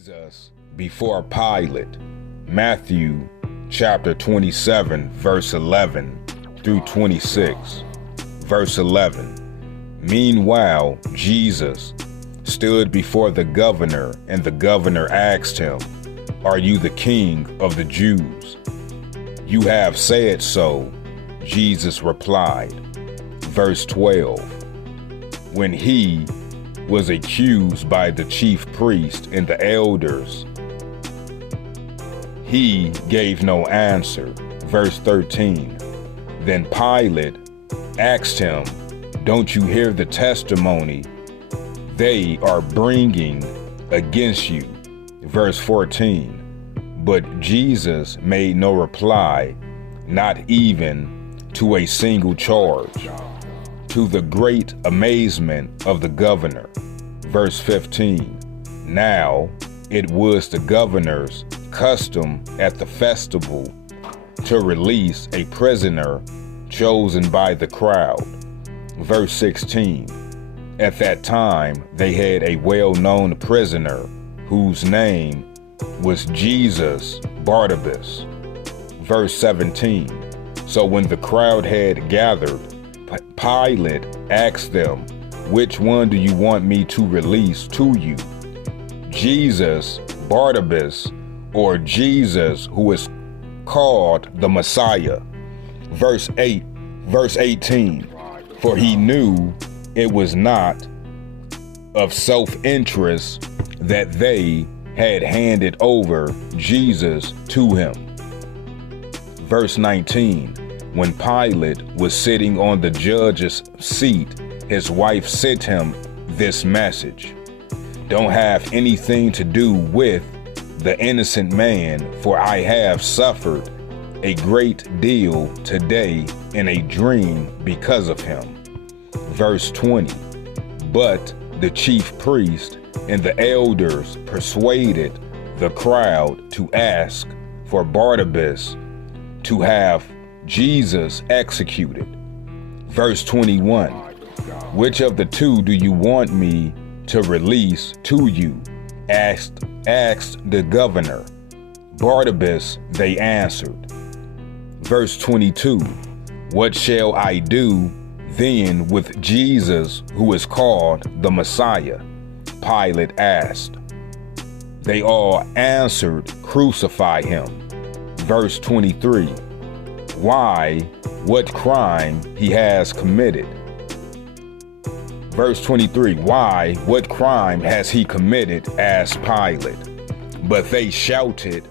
Jesus before Pilate, Matthew chapter 27, verse 11 through 26. Verse 11. Meanwhile, Jesus stood before the governor, and the governor asked him, "Are you the king of the Jews?" "You have said so," Jesus replied. Verse 12. When he was accused by the chief priest and the elders, he gave no answer. Verse 13. Then Pilate asked him, "Don't you hear the testimony they are bringing against you?" Verse 14. But Jesus made no reply, not even to a single charge, to the great amazement of the governor. Verse 15. Now it was the governor's custom at the festival to release a prisoner chosen by the crowd. Verse 16. At that time they had a well-known prisoner whose name was Jesus Barabbas. Verse 17. So when the crowd had gathered, Pilate asked them, "Which one do you want me to release to you? Jesus Barabbas, or Jesus who is called the Messiah?" Verse 18. For he knew it was not of self-interest that they had handed over Jesus to him. Verse 19. When Pilate was sitting on the judge's seat, his wife sent him this message: "Don't have anything to do with the innocent man, for I have suffered a great deal today in a dream because of him." Verse 20. But the chief priest and the elders persuaded the crowd to ask for Barabbas, to have Jesus executed. Verse 21. Which of the two do you want me to release to you? asked the governor. Barabbas, they answered. Verse 22. What shall I do then with Jesus who is called the Messiah? Pilate asked. They all answered, "Crucify him." Verse 23. Why? What crime he has committed? Verse 23. Why? What crime has he committed? Asked Pilate. But they shouted